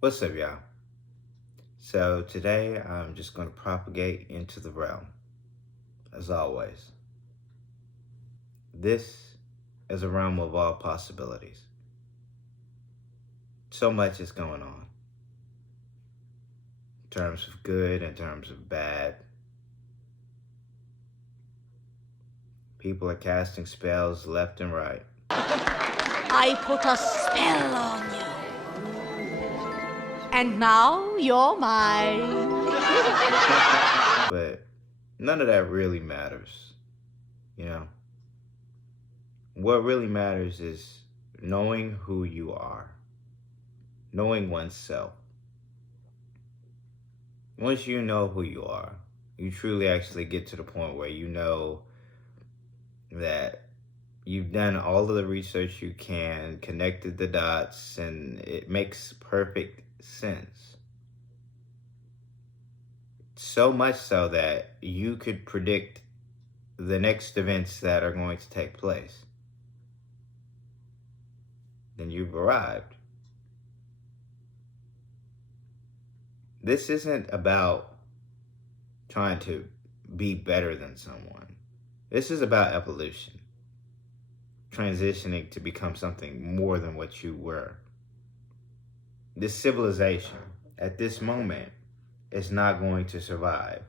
What's up, y'all? So today I'm just going to propagate into the realm, as always. This is a realm of all possibilities. So much is going on, in terms of good, in terms of bad. People are casting spells left and right. I put a spell on you. And now you're mine. But none of that really matters, you know? What really matters is knowing who you are, knowing oneself. Once you know who you are, you truly actually get to the point where you know that you've done all of the research you can, connected the dots, and it makes perfect sense. So much so that you could predict the next events that are going to take place. Then you've arrived. This isn't about trying to be better than someone. This is about evolution. Transitioning to become something more than what you were. This civilization, at this moment, is not going to survive.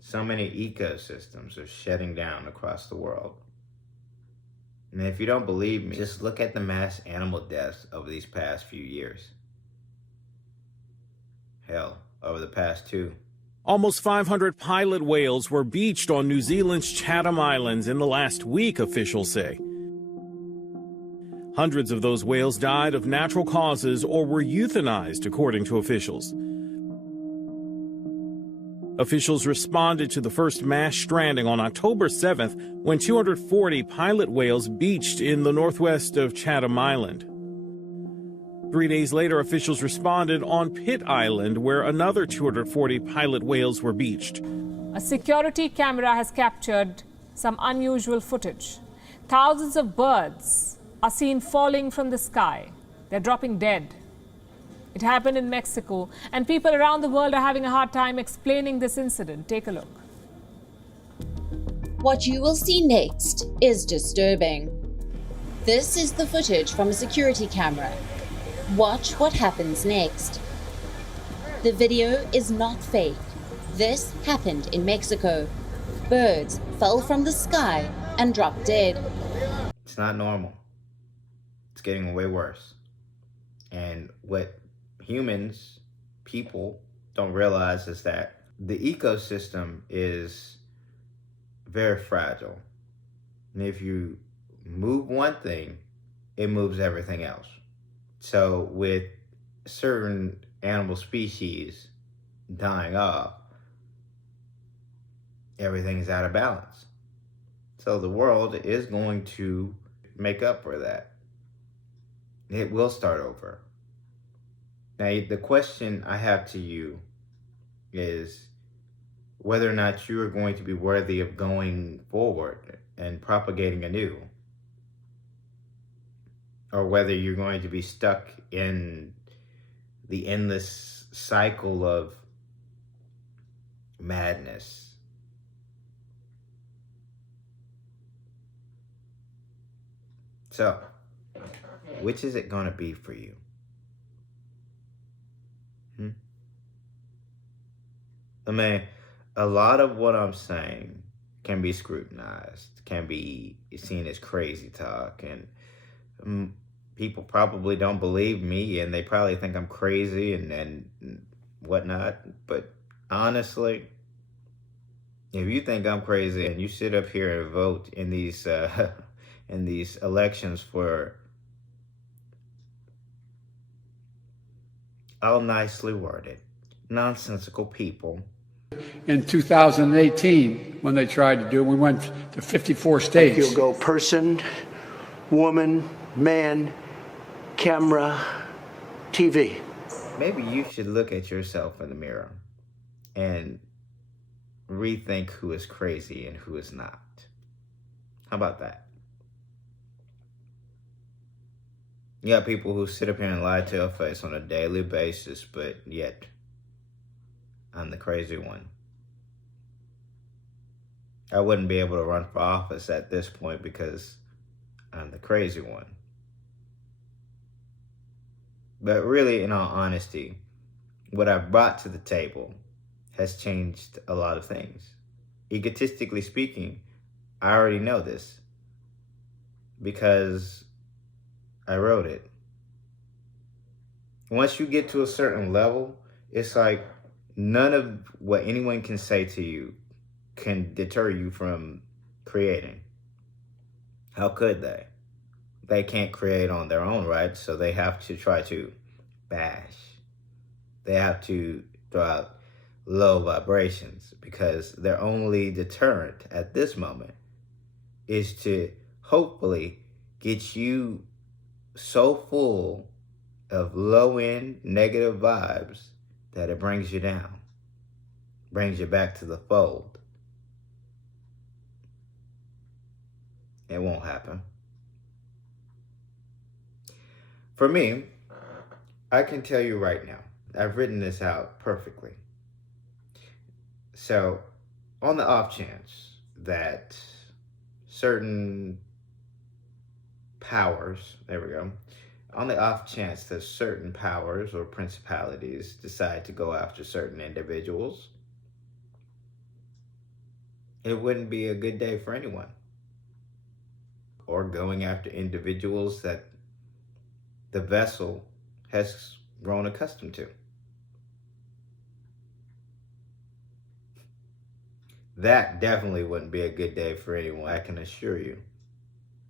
So many ecosystems are shutting down across the world. And if you don't believe me, just look at the mass animal deaths over these past few years. Hell, over the past 2. Almost 500 pilot whales were beached on New Zealand's Chatham Islands in the last week, officials say. Hundreds of those whales died of natural causes or were euthanized, according to officials. Officials responded to the first mass stranding on October 7th when 240 pilot whales beached in the northwest of Chatham Island. 3 days later, officials responded on Pitt Island, where another 240 pilot whales were beached. A security camera has captured some unusual footage. Thousands of birds are seen falling from the sky. They're dropping dead. It happened in Mexico, and people around the world are having a hard time explaining this incident. Take a look. What you will see next is disturbing. This is the footage from a security camera. Watch what happens next. The video is not fake. This happened in Mexico. Birds fell from the sky and dropped dead. It's not normal. It's getting way worse. And what humans, people, don't realize is that the ecosystem is very fragile. And if you move one thing, it moves everything else. So with certain animal species dying off, everything is out of balance. So the world is going to make up for that. It will start over. Now, the question I have to you is whether or not you are going to be worthy of going forward and propagating anew, or whether you're going to be stuck in the endless cycle of madness. So, which is it going to be for you? I mean, a lot of what I'm saying can be scrutinized, can be seen as crazy talk, and people probably don't believe me, and they probably think I'm crazy and whatnot. But honestly, if you think I'm crazy and you sit up here and vote in these in these elections for, all nicely worded, nonsensical people. In 2018, when they tried to do it, we went to 54 states. You'll go person, woman, man, camera, TV. Maybe you should look at yourself in the mirror and rethink who is crazy and who is not. How about that? You got people who sit up here and lie to your face on a daily basis, but yet I'm the crazy one. I wouldn't be able to run for office at this point because I'm the crazy one. But really, in all honesty, what I've brought to the table has changed a lot of things. Egotistically speaking, I already know this because I wrote it. Once you get to a certain level, it's like none of what anyone can say to you can deter you from creating. How could they? They can't create on their own, right? So they have to try to bash. They have to throw out low vibrations because their only deterrent at this moment is to hopefully get you so full of low-end negative vibes that it brings you down, brings you back to the fold. It won't happen. For me, I can tell you right now, I've written this out perfectly. So, on the off chance that certain powers, there we go, on the off chance that certain powers or principalities decide to go after certain individuals, it wouldn't be a good day for anyone. Or going after individuals that the vessel has grown accustomed to. That definitely wouldn't be a good day for anyone, I can assure you.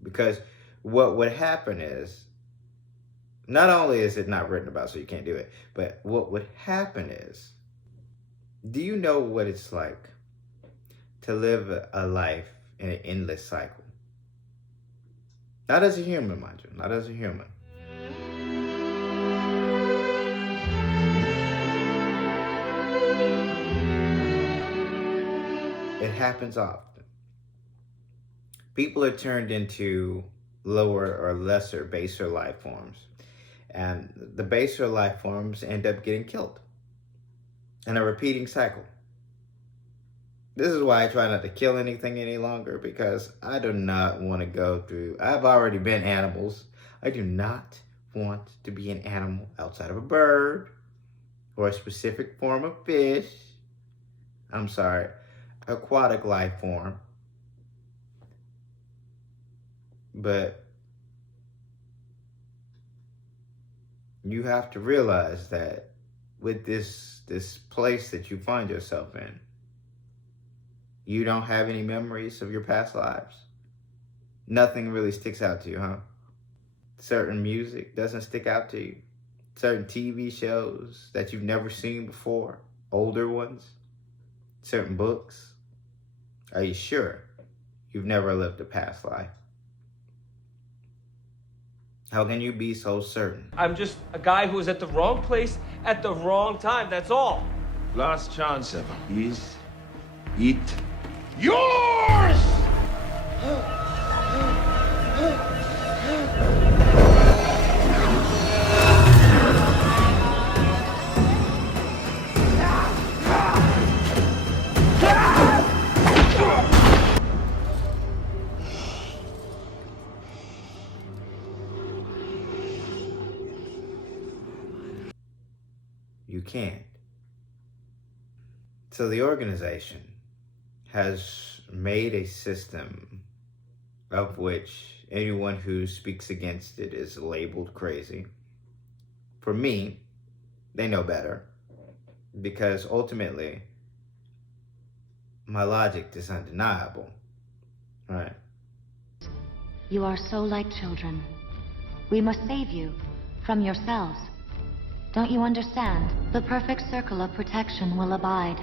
Because what would happen is, not only is it not written about so you can't do it, but what would happen is, do you know what it's like to live a life in an endless cycle? Not as a human, mind you, not as a human. It happens often. People are turned into lower or lesser, baser life forms. And the baser life forms end up getting killed in a repeating cycle. This is why I try not to kill anything any longer, because I do not want to go through, I've already been animals. I do not want to be an animal outside of a bird or a specific form of fish. I'm sorry, aquatic life form. But you have to realize that with this place that you find yourself in, you don't have any memories of your past lives. Nothing really sticks out to you, huh? Certain music doesn't stick out to you. Certain TV shows that you've never seen before, older ones. Certain books. Are you sure you've never lived a past life? How can you be so certain? I'm just a guy who was at the wrong place at the wrong time, that's all. Last chance ever. Is it yours? You can't. So the organization has made a system of which anyone who speaks against it is labeled crazy. For me, they know better, because ultimately my logic is undeniable, right? You are so like children. We must save you from yourselves. Don't you understand? The perfect circle of protection will abide.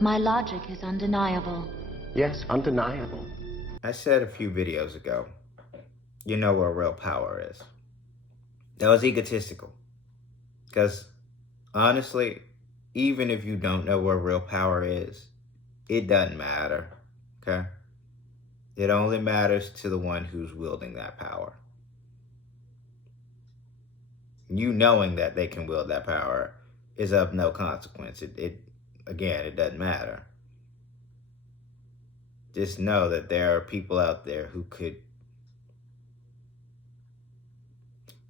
My logic is undeniable. Yes, undeniable. I said a few videos ago, you know where real power is. That was egotistical. Because honestly, even if you don't know where real power is, it doesn't matter, okay? It only matters to the one who's wielding that power. you knowing that they can wield that power is of no consequence. Again, it doesn't matter. Just know that there are people out there who could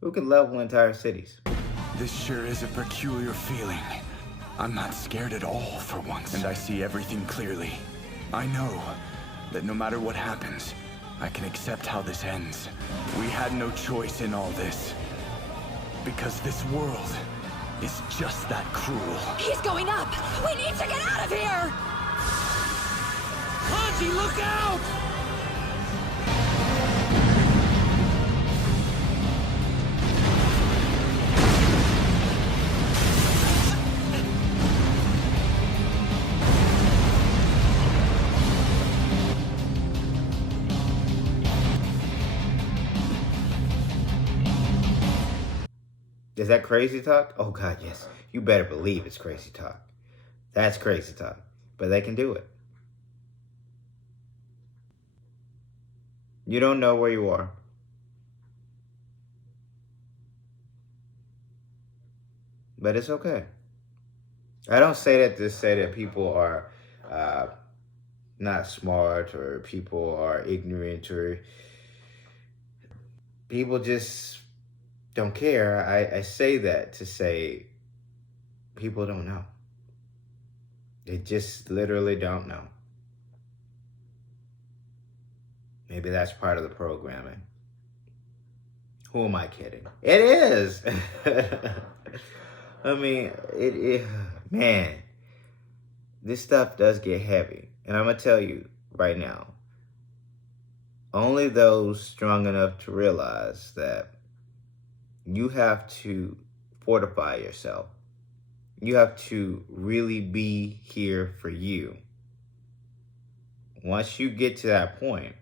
level entire cities. This sure is a peculiar feeling. I'm not scared at all for once, and I see everything clearly. I know that no matter what happens, I can accept how this ends. We had no choice in all this, because this world is just that cruel. He's going up! We need to get out of here! Hanji, look out! Is that crazy talk? Oh God, yes. You better believe it's crazy talk. That's crazy talk. But they can do it. You don't know where you are. But it's okay. I don't say that to say that people are not smart or people are ignorant or people just don't care. I say that to say people don't know. They just literally don't know. Maybe that's part of the programming. Who am I kidding? It is. I mean, man, this stuff does get heavy. And I'm going to tell you right now, only those strong enough to realize that you have to fortify yourself. You have to really be here for you. Once you get to that point,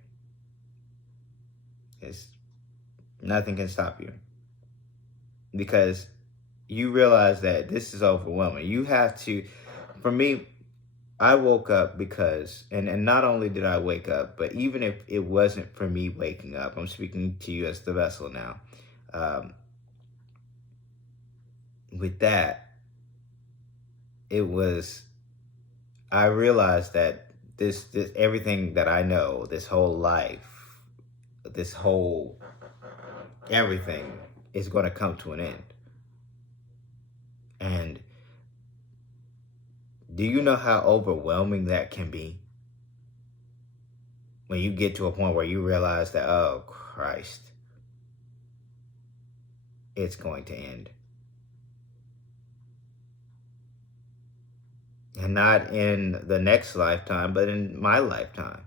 nothing can stop you. Because you realize that this is overwhelming. You have to, for me, I woke up because, and not only did I wake up, but even if it wasn't for me waking up, I'm speaking to you as the vessel now. With that, I realized that this everything that I know, this whole life, this whole everything is going to come to an end. And do you know how overwhelming that can be? When you get to a point where you realize that, oh, Christ, it's going to end. And not in the next lifetime, but in my lifetime.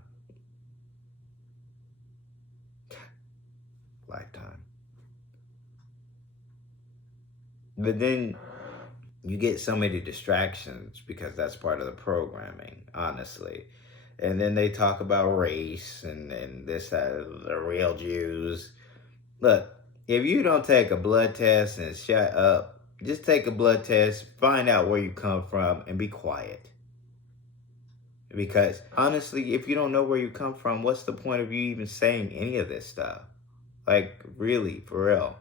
Lifetime. But then you get so many distractions because that's part of the programming, honestly. And then they talk about race and this, the real Jews. Look, if you don't take a blood test and shut up, just take a blood test, find out where you come from, and be quiet. Because honestly, if you don't know where you come from, what's the point of you even saying any of this stuff? Like, really, for real.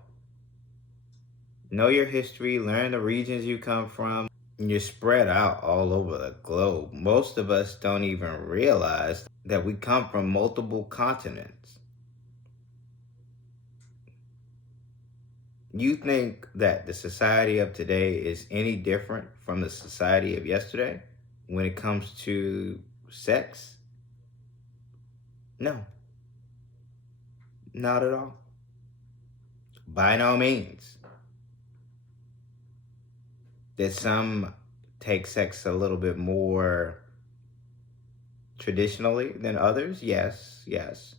Know your history, learn the regions you come from. You're spread out all over the globe. Most of us don't even realize that we come from multiple continents. You think that the society of today is any different from the society of yesterday when it comes to sex? No. Not at all. By no means. Did some take sex a little bit more traditionally than others? Yes.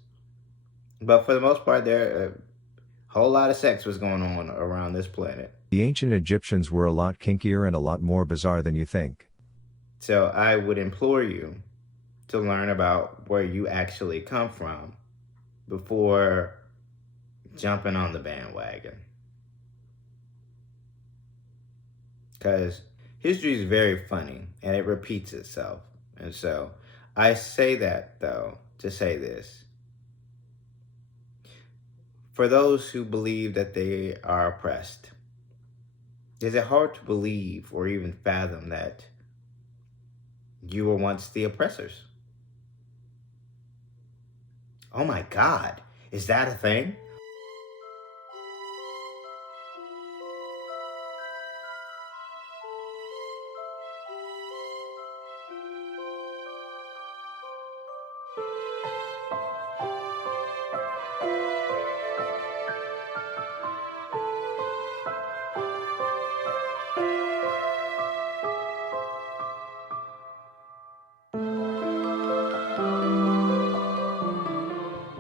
But for the most part, there whole lot of sex was going on around this planet. The ancient Egyptians were a lot kinkier and a lot more bizarre than you think. So I would implore you to learn about where you actually come from before jumping on the bandwagon. Because history is very funny and it repeats itself. And so I say that, though, to say this. For those who believe that they are oppressed, Is it hard to believe or even fathom that you were once the oppressors? Oh my God, is that a thing?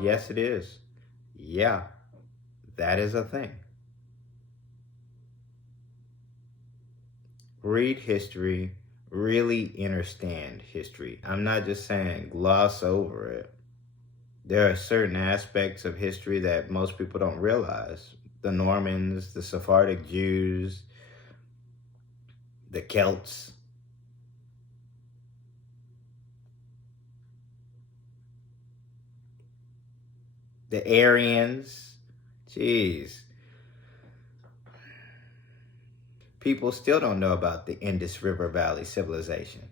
Yes, it is. Yeah, that is a thing. Read history, really understand history. I'm not just saying gloss over it. There are certain aspects of history that most people don't realize. The Normans, the Sephardic Jews, the Celts. The Aryans. Jeez. People still don't know about the Indus River Valley civilization.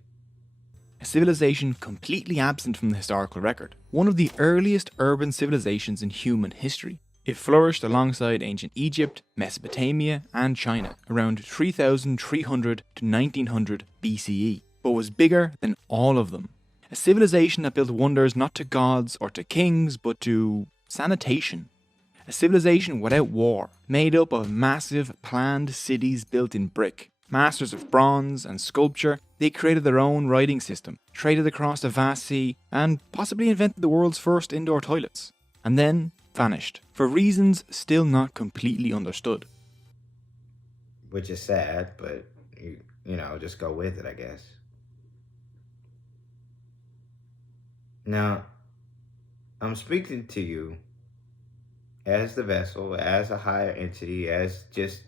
A civilization completely absent from the historical record. One of the earliest urban civilizations in human history. It flourished alongside ancient Egypt, Mesopotamia, and China around 3300 to 1900 BCE, but was bigger than all of them. A civilization that built wonders not to gods or to kings, but to sanitation. A civilization without war, made up of massive planned cities built in brick. Masters of bronze and sculpture, they created their own writing system, traded across a vast sea, and possibly invented the world's first indoor toilets. And then vanished, for reasons still not completely understood. Which is sad, but you know, just go with it, I guess. Now, I'm speaking to you as the vessel, as a higher entity, as just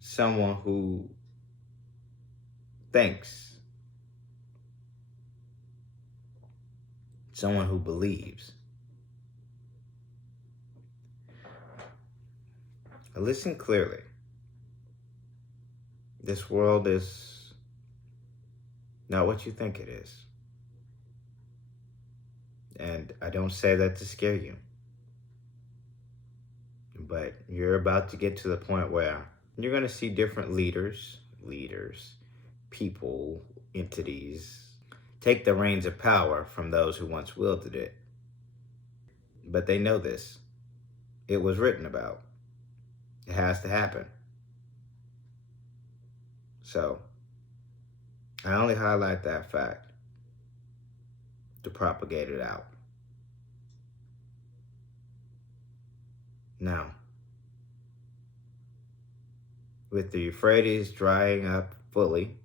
someone who thinks, someone who believes. Listen clearly. This world is not what you think it is. And I don't say that to scare you. But you're about to get to the point where you're going to see different leaders, people, entities, take the reins of power from those who once wielded it. But they know this. It was written about. It has to happen. So, I only highlight that fact to propagate it out. Now, with the Euphrates drying up fully,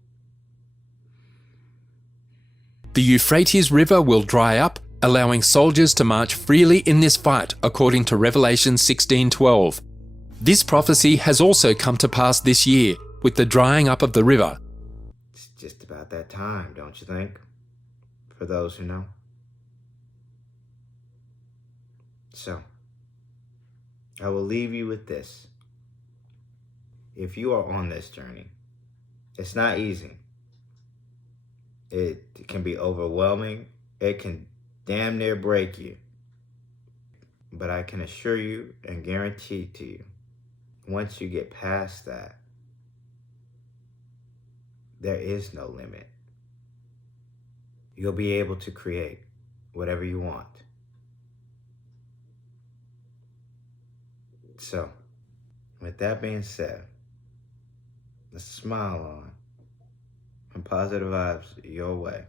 the Euphrates River will dry up, allowing soldiers to march freely in this fight, according to Revelation 16:12. This prophecy has also come to pass this year, with the drying up of the river. It's just about that time, don't you think? For those who know. So, I will leave you with this. If you are on this journey, it's not easy. It can be overwhelming. It can damn near break you. But I can assure you and guarantee to you, once you get past that, there is no limit. You'll be able to create whatever you want. So, with that being said, let's smile on and positive vibes your way.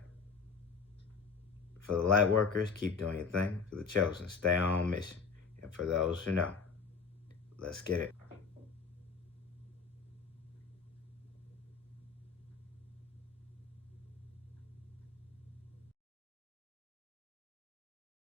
For the light workers, keep doing your thing. For the chosen, stay on mission. And for those who know, let's get it.